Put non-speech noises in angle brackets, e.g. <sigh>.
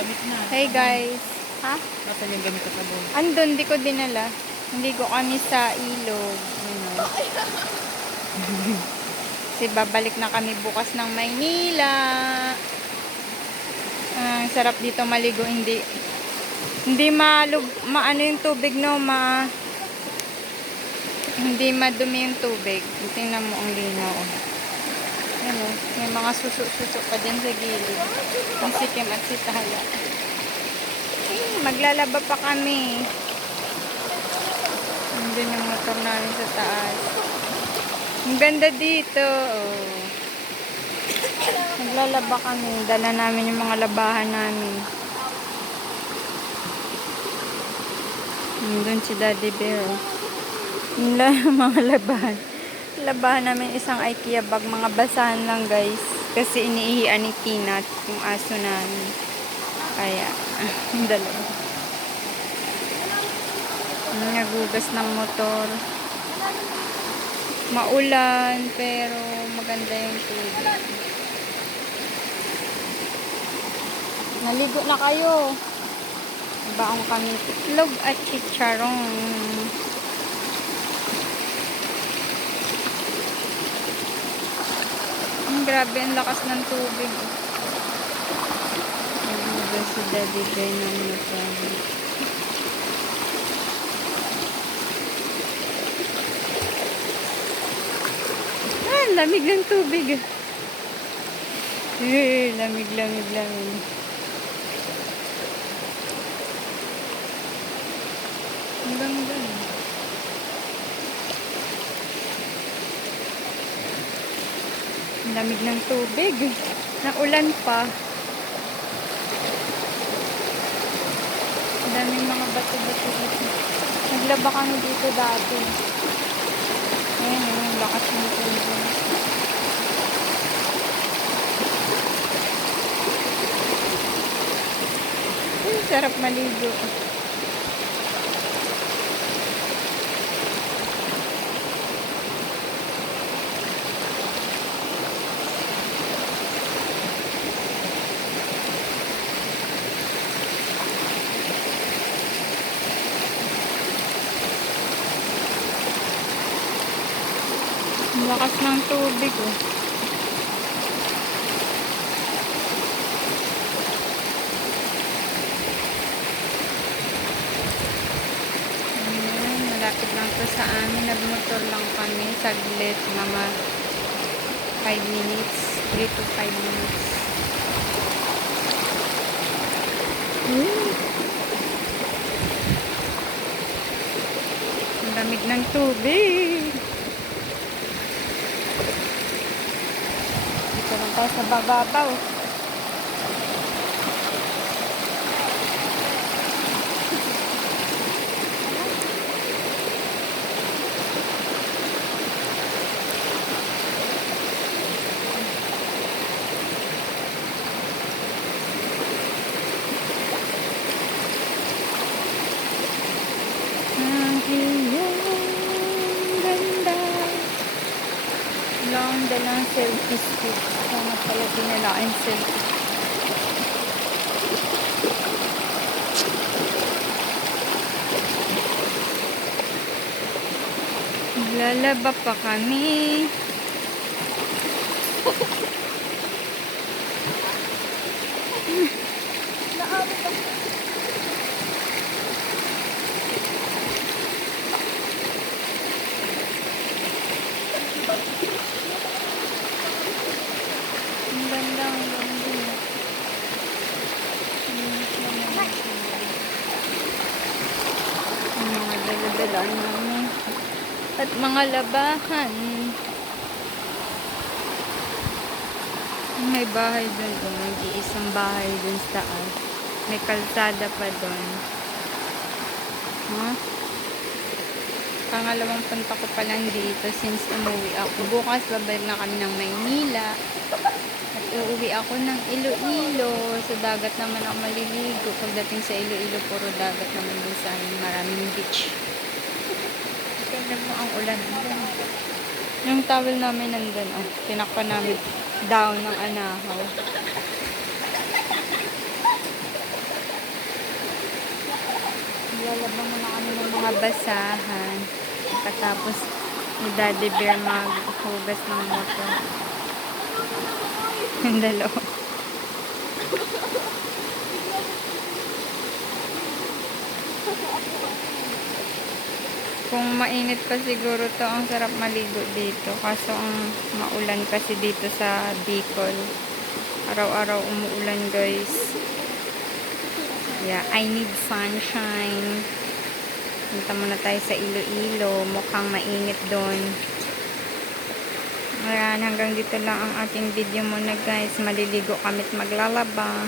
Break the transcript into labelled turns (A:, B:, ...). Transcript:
A: gamit na.
B: Hey guys. Ha?
A: Nasaan yung gamit sa sabon?
B: Andun, di ko dinala. Hindi ko kami sa ilog. <laughs> Ano. Kasi babalik na kami bukas ng Maynila. Ang sarap dito maligo. Hindi hindi malug, maano yung tubig no, ma hindi madumi yung tubig. Tingnan mo ang linaw. oh. Yan may mga suso-suso pa dyan sa gilid. Ang sikim at si Tala. Eh, maglalaba pa kami. Nandun yung motor namin sa taas. Ang ganda dito. Oh. Maglalaba kami. Dala namin yung mga labahan namin. Nandun si Daddy Bear. oh. Yung <laughs> mga labahan. Labahan namin isang IKEA bag. Mga basahan lang guys. Kasi iniihian ni Peanut <laughs> yung aso namin. Kaya, dalawa. Nagugas ng motor. Maulan, pero maganda yung tubig. Naligo na kayo. Baong kami itlog at chicharong. Grabe, ang lakas ng tubig. Nagugas si Daddy Bear ng motor. Ah, lamig ng tubig. Eh, lamig, lamig, lamig. Ang ganda. Ang lamig ng tubig. Naulan pa. Daming mga bato-bato dito. Naglaba kami dito dati. Ayan, ang lakas ng tubig. Ay, sarap maligo. Lakas ng tubig oh. Ayan, malapit lang to sa amin. Nagmotor lang kami. Saglit, mga 5 minutes. 3 to 5 minutes. Hmm. Ang lamig ng tubig. Dito lang tayo sa bababaw. Wala akong dalang selfie stick. Sana pala dinala ang selfie. Lalaba pa kami. Ang <laughs> ganda, ang ganda. Linis naman siya. Ang mga dala-dala namin. At mga labahan. May bahay dun. Oh, nag-iisang bahay dun sa taas. May kalsada pa dun. Huh? Pangalawang punta ko pa lang dito since umuwi ako. Bukas babalik na kami ng Maynila. At uuwi ako ng Iloilo. Sa dagat naman ako maliligo. Pagdating sa Iloilo, puro dagat naman din sa amin. Maraming beach. Tignan mo ang ulan. Yung towel namin nandun. Oh, tinakpan namin down ng anahaw. Maglalaba muna kami ng mga basahan. Pagkatapos ni Daddy Bear maghugas ng motor. <laughs> Ang dalawa. Kung mainit pa siguro to, ang sarap maligo dito. Kaso ang maulan kasi dito sa Bicol. Araw-araw umuulan guys. Yeah, I need sunshine. Punta muna tayo sa Iloilo. Mukhang mainit doon. Ayan, hanggang dito lang ang ating video muna guys. Maliligo kami't maglalaba.